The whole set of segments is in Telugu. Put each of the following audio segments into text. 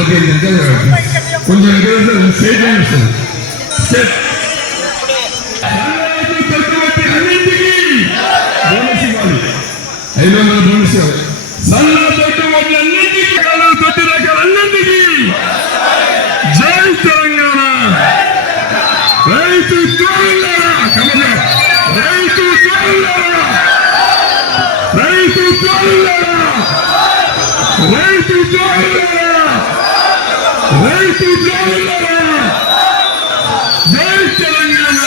ఓకే ఇంకా కొంచెం స్టేట్ వస్తుంది స్టేట్ అన్నింటికి ఐదు వందల బోనస్ సన్న తొట్టు రకాలు తొట్టి రకాలన్నింటికి జై తెలంగాణ. రైతు రైతు రైతు రైతు తోళ్ళరా జై తెలంగాణ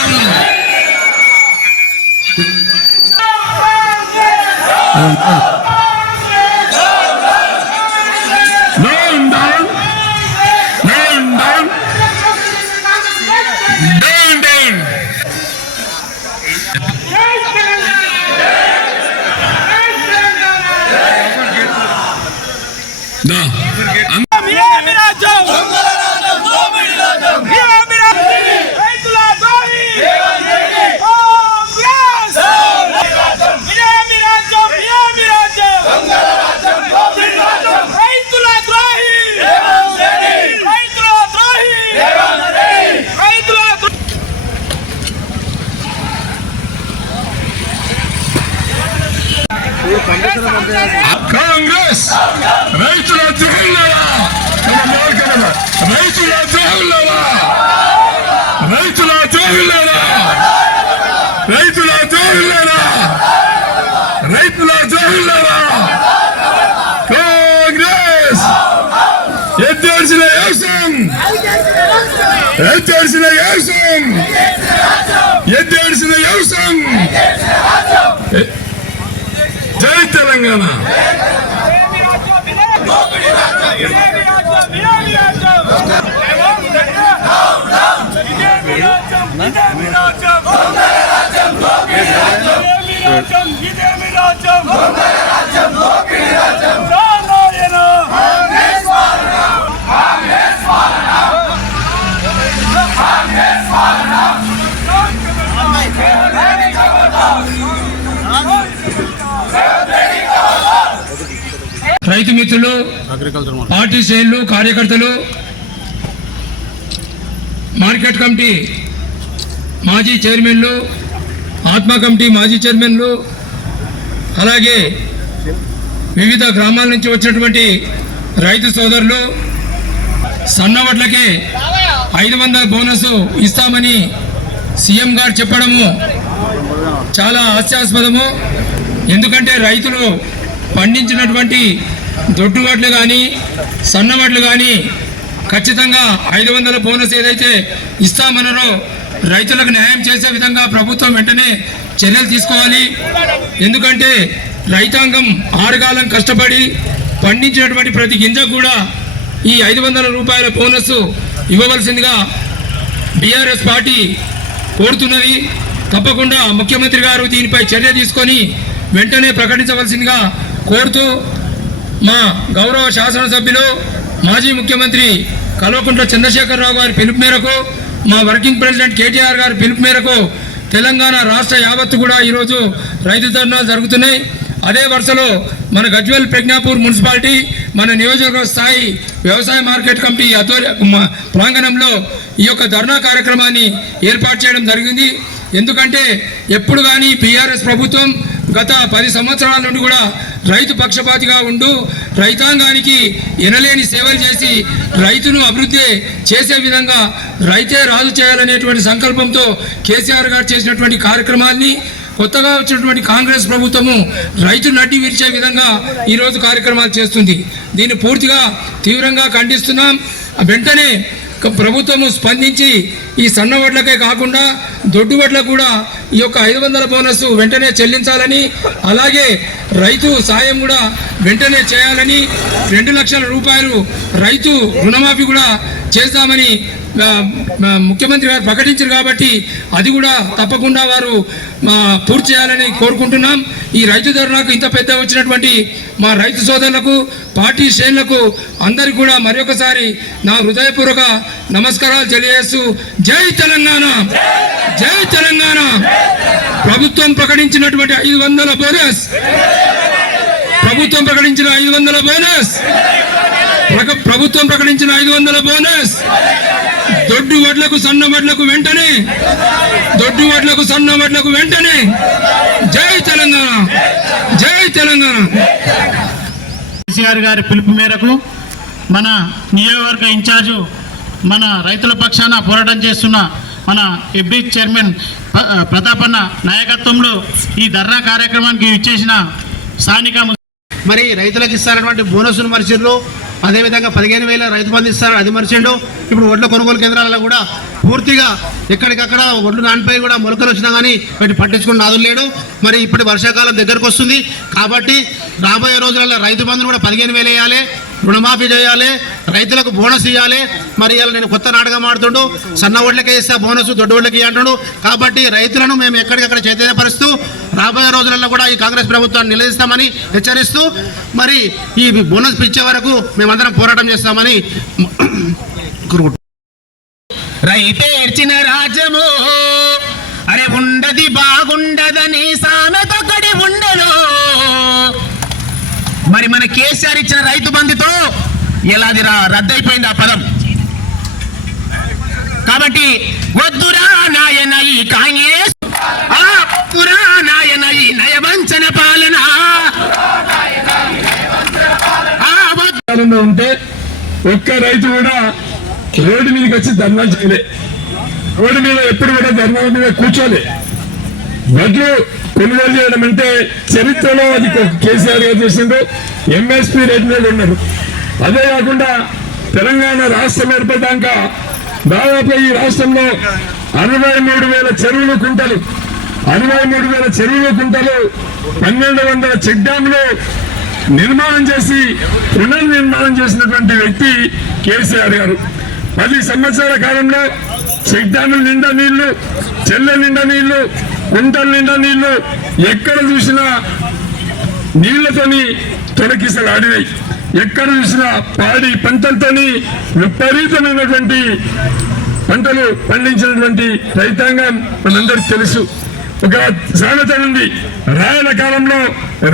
Down, కాంగ్రెస్ రైతుల ద్రోహులరా రైతుల ద్రోహులరా రైతుల ద్రోహులరా రైతుల ద్రోహులరా రైతుల ద్రోహులరా కాంగ్రెస్ ఎత్తేసిన వ్యవసాయం ఎత్తేసిన వ్యవసాయం ఎత్తేసిన వ్యవసాయం జై తెలంగాణ ఇదేమి రాజ్యం ఇదేమి రాజ్యం ఇదేమి రాజ్యం ఇదేమి రాజ్యం ఇదేమి రాజ్యం ఇదేమి రాజ్యం ఇదేమి రాజ్యం మిత్రులు పార్టీ శ్రేణులు కార్యకర్తలు మార్కెట్ కమిటీ మాజీ చైర్మన్లు ఆత్మ కమిటీ మాజీ చైర్మన్లు అలాగే వివిధ గ్రామాల నుంచి వచ్చినటువంటి రైతు సోదరులు సన్నవడ్లకే ఐదు వందల బోనస్ ఇస్తామని సీఎం గారు చెప్పడము చాలా హాస్యాస్పదము. ఎందుకంటే రైతులు పండించినటువంటి దొడ్డువడ్లు కానీ సన్నవడ్లు కానీ ఖచ్చితంగా ఐదు వందల బోనస్ ఏదైతే ఇస్తామన్నారో రైతులకు న్యాయం చేసే విధంగా ప్రభుత్వం వెంటనే చర్యలు తీసుకోవాలి. ఎందుకంటే రైతాంగం ఆరుగాలం కష్టపడి పండించినటువంటి ప్రతి గింజకు కూడా ఈ ఐదు వందల రూపాయల బోనస్ ఇవ్వవలసిందిగా బీఆర్ఎస్ పార్టీ కోరుతున్నది. తప్పకుండా ముఖ్యమంత్రి గారు దీనిపై చర్య తీసుకొని వెంటనే ప్రకటించవలసిందిగా కోరుతూ మా గౌరవ శాసనసభ్యులు మాజీ ముఖ్యమంత్రి కల్వకుంట్ల చంద్రశేఖరరావు గారి పిలుపు మేరకు మా వర్కింగ్ ప్రెసిడెంట్ కేటీఆర్ గారి పిలుపు మేరకు తెలంగాణ రాష్ట్ర యావత్తు కూడా ఈరోజు రైతు ధర్నాలు జరుగుతున్నాయి. అదే వరుసలో మన గజ్వెల్ ప్రజ్ఞాపూర్ మున్సిపాలిటీ మన నియోజకవర్గ స్థాయి వ్యవసాయ మార్కెట్ కమిటీ ఆధ్వర్య ప్రాంగణంలో ఈ యొక్క ధర్నా కార్యక్రమాన్ని ఏర్పాటు చేయడం జరిగింది. ఎందుకంటే ఎప్పుడు కానీ బీఆర్ఎస్ ప్రభుత్వం గత పది సంవత్సరాల నుండి కూడా రైతు పక్షపాతిగా ఉండు రైతాంగానికి ఎనలేని సేవలు చేసి రైతును అభివృద్ధి చేసే విధంగా రైతే రాజు చేయాలనేటువంటి సంకల్పంతో కేసీఆర్ గారు చేసినటువంటి కార్యక్రమాన్ని కొత్తగా వచ్చినటువంటి కాంగ్రెస్ ప్రభుత్వము రైతు నడ్డి విరిచే విధంగా ఈరోజు కార్యక్రమాలు చేస్తుంది. దీన్ని పూర్తిగా తీవ్రంగా ఖండిస్తున్నాం. వెంటనే ప్రభుత్వము స్పందించి ఈ సన్న వడ్లకే కాకుండా దొడ్డు వడ్లకు కూడా ఈ యొక్క ఐదు వందల బోనస్ వెంటనే చెల్లించాలని అలాగే రైతు సాయం కూడా వెంటనే చేయాలని రెండు లక్షల రూపాయలు రైతు రుణమాఫీ కూడా చేస్తామని ముఖ్యమంత్రి గారు ప్రకటించారు కాబట్టి అది కూడా తప్పకుండా వారు మా పూర్తి చేయాలని కోరుకుంటున్నాం. ఈ రైతు ధర్నాకు ఇంత పెద్ద వచ్చినటువంటి మా రైతు సోదరులకు పార్టీ శ్రేణులకు అందరికి కూడా మరొకసారి నా హృదయపూర్వక నమస్కారాలు తెలియజేస్తూ జై తెలంగాణ! జై తెలంగాణ! ప్రభుత్వం ప్రకటించినటువంటి ఐదు వందల బోనస్! ప్రభుత్వం ప్రకటించిన ఐదు వందల బోనస్! ప్రభుత్వం ప్రకటించిన ఐదు వందల బోనస్. దొడ్డు వడ్లకు సన్న వడ్లకు వెంటనే. దొడ్డు వడ్లకు సన్న వడ్లకు వెంటనే. జై తెలంగాణ. జై తెలంగాణ. కేసీఆర్ గారి పిలుపు మేరకు మన నియోజకవర్గ ఇన్ఛార్జు మన రైతుల పక్షాన పోరాటం చేస్తున్న మన ఎఫ్డి చైర్మన్ ప్రతాపన్న నాయకత్వంలో ఈ ధర్నా కార్యక్రమానికి ఇచ్చేసిన స్థానిక మరి రైతులకు ఇస్తారన్నటువంటి బోనస్ను మరిచిండ్రు అదేవిధంగా పదిహేను వేల రైతు బంధు ఇస్తారు అది మరిచిండు. ఇప్పుడు ఒడ్ల కొనుగోలు కేంద్రాలలో కూడా పూర్తిగా ఎక్కడికక్కడ ఒడ్లు నానిపోయి కూడా మొలకలు వచ్చినా కానీ వీటిని పట్టించుకుని నాదులు లేడు. మరి ఇప్పుడు వర్షాకాలం దగ్గరకు వస్తుంది. కాబట్టి రాబోయే రోజులలో రైతు బంధును కూడా పదిహేను వేలు వేయాలి. రుణమాఫీ చేయాలి రైతులకు బోనస్ ఇవ్వాలి మరి ఇలా నేను కొత్త నాటకం ఆడుతుండు సన్న ఓట్లకే ఇస్తా బోనస్ దొడ్డ ఓట్లకి అంటుడు. కాబట్టి రైతులను మేము ఎక్కడికక్కడ చైతన్యపరుస్తూ రాబోయే రోజులలో కూడా ఈ కాంగ్రెస్ ప్రభుత్వాన్ని నిలదీస్తామని హెచ్చరిస్తూ మరి ఈ బోనస్ పిచ్చే వరకు మేమందరం పోరాటం చేస్తామని రైతే ఏడ్చిన రాజ్యము అరే ఉండది బాగుండదని మన కేసీఆర్ ఇచ్చిన రైతు బంధుతో ఎలాది రా- రద్దయిపోయింది ఆ పదం. కాబట్టి వద్దురా నాయన ఈ కాంగ్రెస్. ఆ నాయన ఈ నయవంచన పాలన. ఉంటే ఒక్క రైతు కూడా రోడ్డు మీదకి వచ్చి ధర్నాలు చేయలే. రోడ్డు మీద ఎప్పుడు కూడా ధర్నాల మీద కూర్చోలే. వడ్లు కొనుగోలు చేయడం అంటే చరిత్రలో అది కేసీఆర్ గారు చేసిండ్రు. ఎంఎస్పీ రెడ్డి ఉన్నారు. అదే కాకుండా తెలంగాణ రాష్ట్రం ఏర్పడ్డాక దాదాపు ఈ రాష్ట్రంలో అరవై మూడు వేల చెరువులు కుంటలు అరవై మూడు వేల చెరువులు కుంటలు పన్నెండు వందల చెక్ డ్యాంలు నిర్మాణం చేసి పునర్నిర్మాణం చేసినటువంటి వ్యక్తి కేసీఆర్ గారు. పది సంవత్సరాల కాలంలో చెక్ డ్యాముల నిండా నీళ్ళు చెల్లె నిండా నీళ్ళు కుంటల నిండా నీళ్ళు ఎక్కడ చూసినా నీళ్ళతోని తొలకిసలాడినాయి ఎక్కడ చూసినా పాడి పంటలతోని విపరీతమైనటువంటి పంటలు పండించినటువంటి రైతాంగం మనందరికి తెలుసు. ఒక సామెత ఉంది. రాయల కాలంలో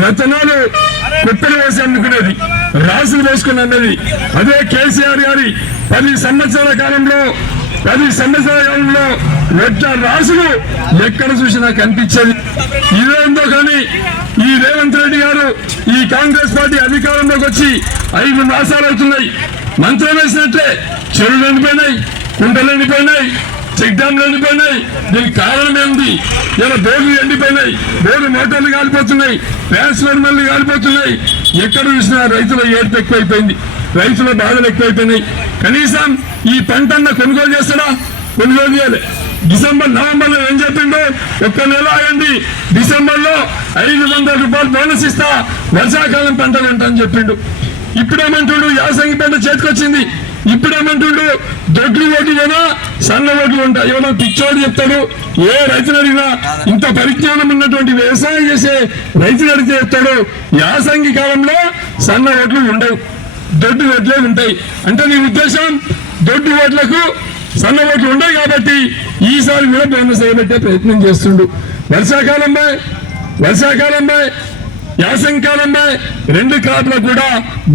రతనాలు కుప్పలు వేసి అమ్ముకునేది. రాసులు వేసుకుని అన్నది అదే కేసీఆర్ గారి పది సంవత్సరాల కాలంలో అది సంవత్సరాల కాలంలో రాసులు ఎక్కడ చూసినా కనిపించేది. ఇదేందో కానీ ఈ రేవంత్ రెడ్డి గారు ఈ కాంగ్రెస్ పార్టీ అధికారంలోకి వచ్చి ఐదు మాసాలు అవుతున్నాయి. మంత్రం వేసినట్లే చెరువులు ఎండిపోయినాయి కుంటలు ఎండిపోయినాయి చెక్ డ్యాంలు ఎండిపోయినాయి దీనికి కారణం ఏంది ఇలా బోర్లు ఎండిపోయినాయి బోర్లు మోటార్లు కాలిపోతున్నాయి ట్రాన్స్ఫార్మర్లు కాలిపోతున్నాయి. ఎక్కడ చూసినా రైతుల ఏడుపు ఎక్కువైపోయింది. రైతుల బాధలు ఎక్కువైపోయినాయి. కనీసం ఈ పంట కొనుగోలు చేస్తాడా? కొనుగోలు చేయాలి. డిసెంబర్ నవంబర్లో ఏం చెప్పిండు? ఒక్క నెల ఆగండి డిసెంబర్లో ఐదు వందల రూపాయలు బోనస్ ఇస్తా. వర్షాకాలం పంట అంట అని చెప్పిండు. ఇప్పుడేమంటుండు? యాసంగి పంట చేతికొచ్చింది. ఇప్పుడేమంటుండు? దొడ్లు ఓట్లు కొనా సన్న ఓట్లు ఉంటాయి ఎవరో పిచ్చోడు చెప్తాడు? ఏ రైతులు అడిగినా ఇంత పరిజ్ఞానం ఉన్నటువంటి వ్యవసాయం చేసే రైతులు అడిగితే చెప్తాడు యాసంగి కాలంలో సన్న ఓట్లు ఉండవు. దొడ్డు ఓట్లే ఉంటాయి. అంటే నీ ఉద్దేశం దొడ్డు ఓట్లకు సన్న ఓట్లు ఉండవు కాబట్టి ఈసారి కూడా బోనస్ వేయబట్టే ప్రయత్నం చేస్తుండు. వర్షాకాలంపై వర్షాకాలంపై యాసంకాలంలో రెండు కార్డులో కూడా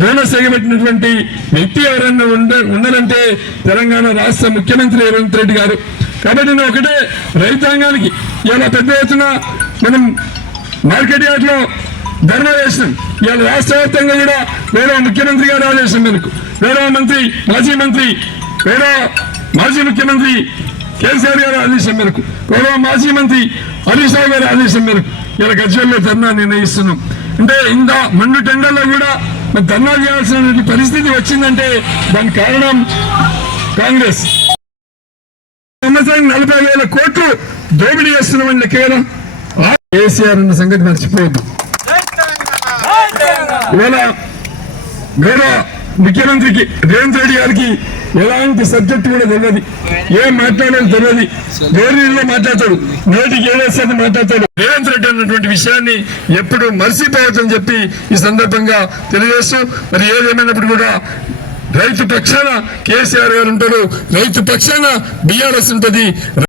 బోనస్ ఎగబెట్టినటువంటి వ్యక్తి ఎవరైనా ఉండ ఉండాలంటే తెలంగాణ రాష్ట్ర ముఖ్యమంత్రి రేవంత్ రెడ్డి గారు. కాబట్టి నేను ఒకటే రైతాంగానికి ఇలా పెద్ద ఎత్తున మనం మార్కెట్ యార్డ్లో ధర్నా చేసినాం. ఇవాళ రాష్ట్ర వ్యాప్తంగా కూడా వేరే ముఖ్యమంత్రి గారు ఆదేశం మేరకు వేరే మంత్రి మాజీ మంత్రి వేరే మాజీ ముఖ్యమంత్రి కేసీఆర్ గారి ఆదేశం మేరకు గౌరవ మాజీ మంత్రి హరీష్ రావు గారి ఆదేశం మేరకు ఇలా గజ్వల్లో ధర్నా నిర్ణయిస్తున్నాం. అంటే ఇంత మండు టెండర్లో కూడా మరి ధర్నా చేయాల్సిన పరిస్థితి వచ్చిందంటే దానికి కారణం కాంగ్రెస్. సంవత్సరానికి నలభై వేల కోట్లు దోపిడీ చేస్తున్నామని లెక్క కదా కేసీఆర్ అన్న సంగతి మర్చిపోయింది ఇవాళ నేను ముఖ్యమంత్రికి రేవంత్ రెడ్డి గారికి ఎలాంటి సబ్జెక్ట్ కూడా తెలియదు. ఏం మాట్లాడాలి తెలియదు. గౌరవీలో మాట్లాడతాడు. నేటికి ఏదేస్తుంది మాట్లాడతాడు. రేవంత్ రెడ్డి అన్నటువంటి విషయాన్ని ఎప్పుడు మర్చిపోవచ్చని చెప్పి ఈ సందర్భంగా తెలియజేస్తూ మరి ఏదేమైనప్పుడు కూడా రైతు పక్షాన కేసీఆర్ గారు ఉంటారు. రైతు పక్షాన బీఆర్ఎస్ ఉంటుంది.